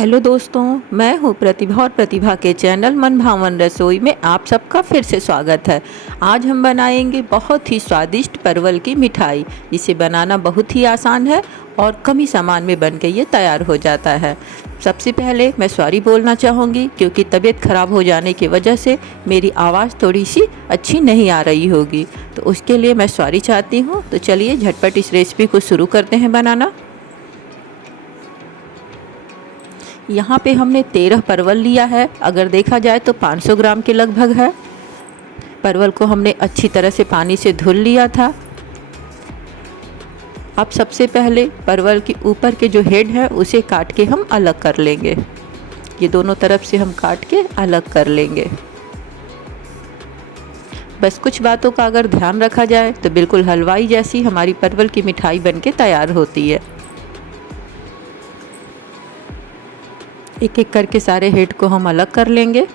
Hello दोस्तों, मैं हूँ प्रतिभा और प्रतिभा के चैनल मन भावन रसोई में आप सबका फिर से स्वागत है। आज हम बनाएंगे बहुत ही स्वादिष्ट परवल की मिठाई, जिसे बनाना बहुत ही आसान है और कम ही सामान में बन के ये तैयार हो जाता है। सबसे पहले मैं सॉरी बोलना चाहूँगी क्योंकि तबीयत ख़राब हो जाने की वजह से मेरी आवाज़ थोड़ी सी अच्छी नहीं आ रही होगी, तो उसके लिए मैं सॉरी चाहती हूँ। तो चलिए झटपट इस रेसिपी को शुरू करते हैं बनाना। यहाँ पे हमने 13 परवल लिया है, अगर देखा जाए तो 500 ग्राम के लगभग है। परवल को हमने अच्छी तरह से पानी से धुल लिया था। अब सबसे पहले परवल के ऊपर के जो हेड है उसे काट के हम अलग कर लेंगे। ये दोनों तरफ से हम काट के अलग कर लेंगे। बस कुछ बातों का अगर ध्यान रखा जाए तो बिल्कुल हलवाई जैसी हमारी परवल की मिठाई बनके तैयार होती है। एक एक करके सारे हेड को हम अलग कर लेंगे।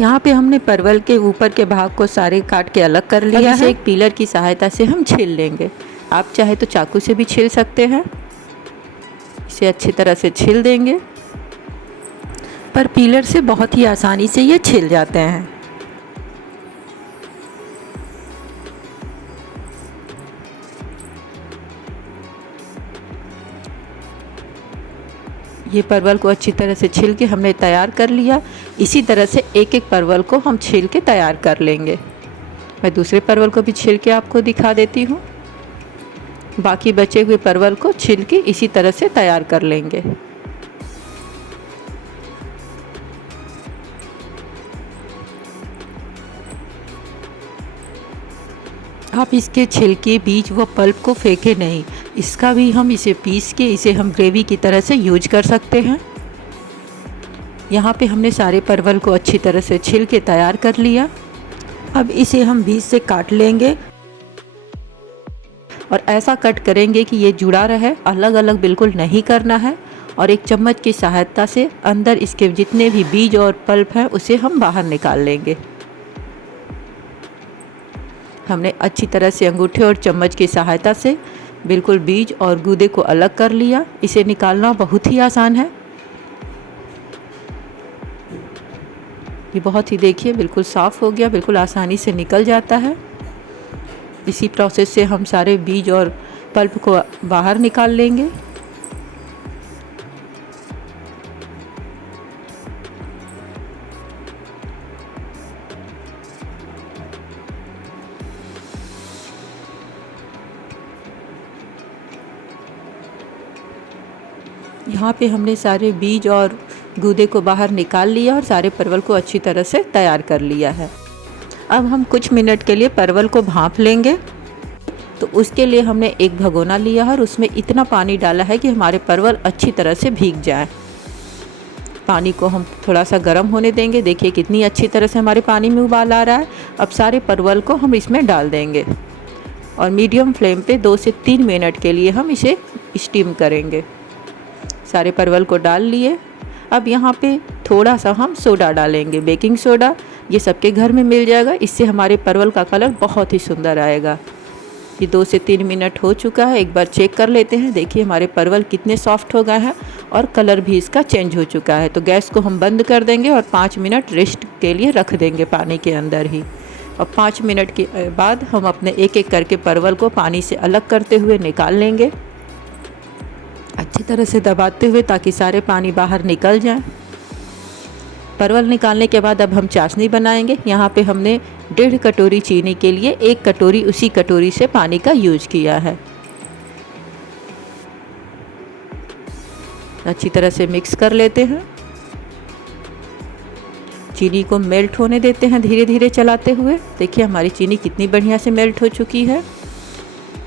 यहाँ पे हमने परवल के ऊपर के भाग को सारे काट के अलग कर लिया है। एक पीलर की सहायता से हम छील लेंगे। आप चाहे तो चाकू से भी छील सकते हैं। इसे अच्छी तरह से छील देंगे, पर पीलर से बहुत ही आसानी से ये छिल जाते हैं। ये परवल को अच्छी तरह से छील के हमने तैयार कर लिया। इसी तरह से एक एक परवल को हम छील के तैयार कर लेंगे। मैं दूसरे परवल को भी छील के आपको दिखा देती हूँ। बाकी बचे हुए परवल को छील के इसी तरह से तैयार कर लेंगे। आप इसके छिलके, बीज व पल्प को फेंके नहीं। इसका भी हम इसे पीस के इसे हम ग्रेवी की तरह से यूज कर सकते हैं। यहाँ पे हमने सारे परवल को अच्छी तरह से छिल के तैयार कर लिया। अब इसे हम बीच से काट लेंगे और ऐसा कट करेंगे कि ये जुड़ा रहे, अलग अलग बिल्कुल नहीं करना है। और एक चम्मच की सहायता से अंदर इसके जितने भी बीज और पल्प हैं उसे हम बाहर निकाल लेंगे। हमने अच्छी तरह से अंगूठे और चम्मच की सहायता से बिल्कुल बीज और गूदे को अलग कर लिया। इसे निकालना बहुत ही आसान है। ये बहुत ही देखिए बिल्कुल साफ़ हो गया, बिल्कुल आसानी से निकल जाता है। इसी प्रोसेस से हम सारे बीज और पल्प को बाहर निकाल लेंगे। यहाँ पे हमने सारे बीज और गूदे को बाहर निकाल लिया और सारे परवल को अच्छी तरह से तैयार कर लिया है। अब हम कुछ मिनट के लिए परवल को भांप लेंगे। तो उसके लिए हमने एक भगोना लिया है और उसमें इतना पानी डाला है कि हमारे परवल अच्छी तरह से भीग जाए। पानी को हम थोड़ा सा गर्म होने देंगे। देखिए कितनी अच्छी तरह से हमारे पानी में उबाल आ रहा है। अब सारे परवल को हम इसमें डाल देंगे और मीडियम फ्लेम पे 2 से 3 मिनट के लिए हम इसे स्टीम करेंगे। सारे परवल को डाल लिए। अब यहाँ पे थोड़ा सा हम सोडा डालेंगे, बेकिंग सोडा। ये सबके घर में मिल जाएगा। इससे हमारे परवल का कलर बहुत ही सुंदर आएगा। ये 2 से 3 मिनट हो चुका है। एक बार चेक कर लेते हैं। देखिए हमारे परवल कितने सॉफ्ट हो गए हैं और कलर भी इसका चेंज हो चुका है। तो गैस को हम बंद कर देंगे और 5 मिनट रेस्ट के लिए रख देंगे पानी के अंदर ही। और 5 मिनट के बाद हम अपने एक एक करके परवल को पानी से अलग करते हुए निकाल लेंगे, अच्छी तरह से दबाते हुए ताकि सारे पानी बाहर निकल जाए। परवल निकालने के बाद अब हम चाशनी बनाएंगे। यहाँ पे हमने 1.5 कटोरी चीनी के लिए 1 कटोरी उसी कटोरी से पानी का यूज किया है। अच्छी तरह से मिक्स कर लेते हैं। चीनी को मेल्ट होने देते हैं धीरे धीरे चलाते हुए। देखिए हमारी चीनी कितनी बढ़िया से मेल्ट हो चुकी है।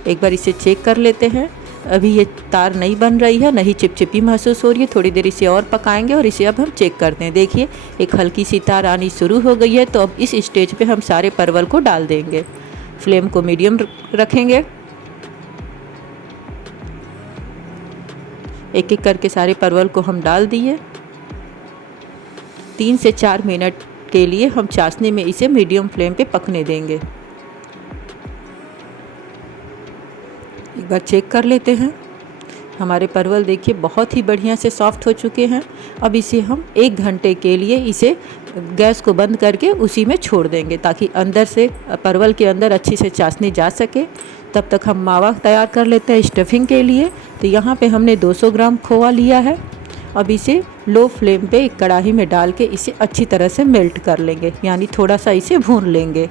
एक बार इसे चेक कर लेते हैं। अभी ये तार नहीं बन रही है, नहीं चिपचिपी महसूस हो रही है। थोड़ी देर इसे और पकाएंगे और इसे अब हम चेक करते हैं। देखिए एक हल्की सी तार आनी शुरू हो गई है। तो अब इस स्टेज पे हम सारे परवल को डाल देंगे। फ्लेम को मीडियम रखेंगे। एक एक करके सारे परवल को हम डाल दिए। 3 से 4 मिनट के लिए हम चाशनी में इसे मीडियम फ्लेम पे पकने देंगे। एक बार चेक कर लेते हैं। हमारे परवल देखिए बहुत ही बढ़िया से सॉफ्ट हो चुके हैं। अब इसे हम 1 घंटे के लिए इसे गैस को बंद करके उसी में छोड़ देंगे, ताकि अंदर से परवल के अंदर अच्छी से चाशनी जा सके। तब तक हम मावा तैयार कर लेते हैं स्टफिंग के लिए। तो यहाँ पे हमने 200 ग्राम खोआ लिया है। अब इसे लो फ्लेम पे एक कढ़ाई में डाल के इसे अच्छी तरह से मेल्ट कर लेंगे, यानी थोड़ा सा इसे भून लेंगे।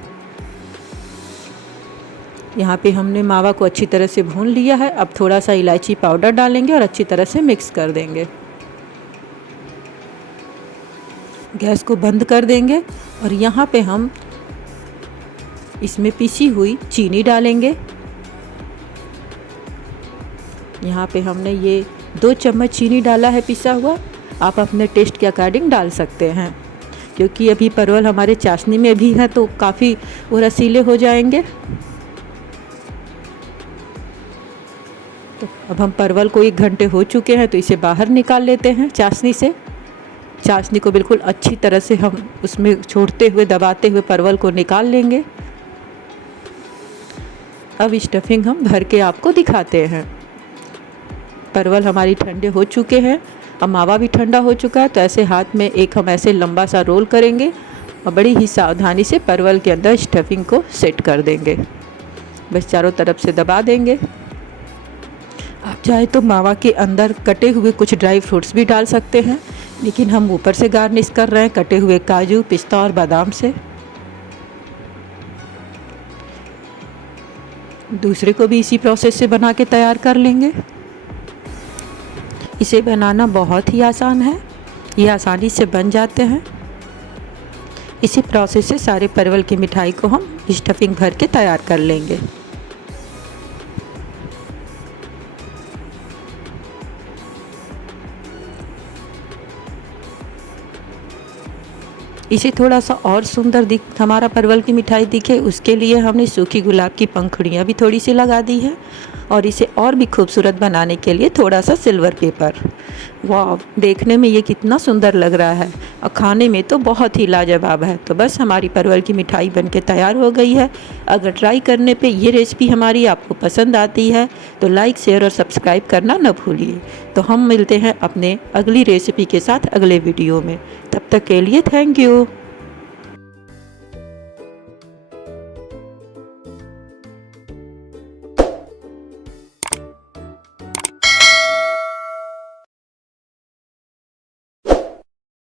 यहाँ पे हमने मावा को अच्छी तरह से भून लिया है। अब थोड़ा सा इलायची पाउडर डालेंगे और अच्छी तरह से मिक्स कर देंगे। गैस को बंद कर देंगे और यहाँ पे हम इसमें पिसी हुई चीनी डालेंगे। यहाँ पे हमने ये 2 चम्मच चीनी डाला है पिसा हुआ। आप अपने टेस्ट के अकॉर्डिंग डाल सकते हैं, क्योंकि अभी परवल हमारे चाशनी में भी है तो काफ़ी वो रसीले हो जाएंगे। तो अब हम परवल को 1 घंटे हो चुके हैं तो इसे बाहर निकाल लेते हैं चाशनी से। चाशनी को बिल्कुल अच्छी तरह से हम उसमें छोड़ते हुए दबाते हुए परवल को निकाल लेंगे। अब स्टफिंग हम भर के आपको दिखाते हैं। परवल हमारी ठंडे हो चुके हैं, अब मावा भी ठंडा हो चुका है। तो ऐसे हाथ में एक हम ऐसे लंबा सा रोल करेंगे और बड़ी ही सावधानी से परवल के अंदर स्टफिंग को सेट कर देंगे। बस चारों तरफ से दबा देंगे। आप चाहे तो मावा के अंदर कटे हुए कुछ ड्राई फ्रूट्स भी डाल सकते हैं, लेकिन हम ऊपर से गार्निश कर रहे हैं कटे हुए काजू, पिस्ता और बादाम से। दूसरे को भी इसी प्रोसेस से बना के तैयार कर लेंगे। इसे बनाना बहुत ही आसान है, ये आसानी से बन जाते हैं। इसी प्रोसेस से सारे परवल की मिठाई को हम स्टफिंग भर के तैयार कर लेंगे। इसे थोड़ा सा और सुंदर हमारा परवल की मिठाई दिखे, उसके लिए हमने सूखी गुलाब की पंखुड़ियाँ भी थोड़ी सी लगा दी है। और इसे और भी खूबसूरत बनाने के लिए थोड़ा सा सिल्वर पेपर। वाह, देखने में ये कितना सुंदर लग रहा है और खाने में तो बहुत ही लाजवाब है। तो बस हमारी परवल की मिठाई बनके तैयार हो गई है। अगर ट्राई करने पे ये रेसिपी हमारी आपको पसंद आती है तो लाइक, शेयर और सब्सक्राइब करना न भूलिए। तो हम मिलते हैं अपने अगली रेसिपी के साथ अगले वीडियो में। तब तक के लिए थैंक यू।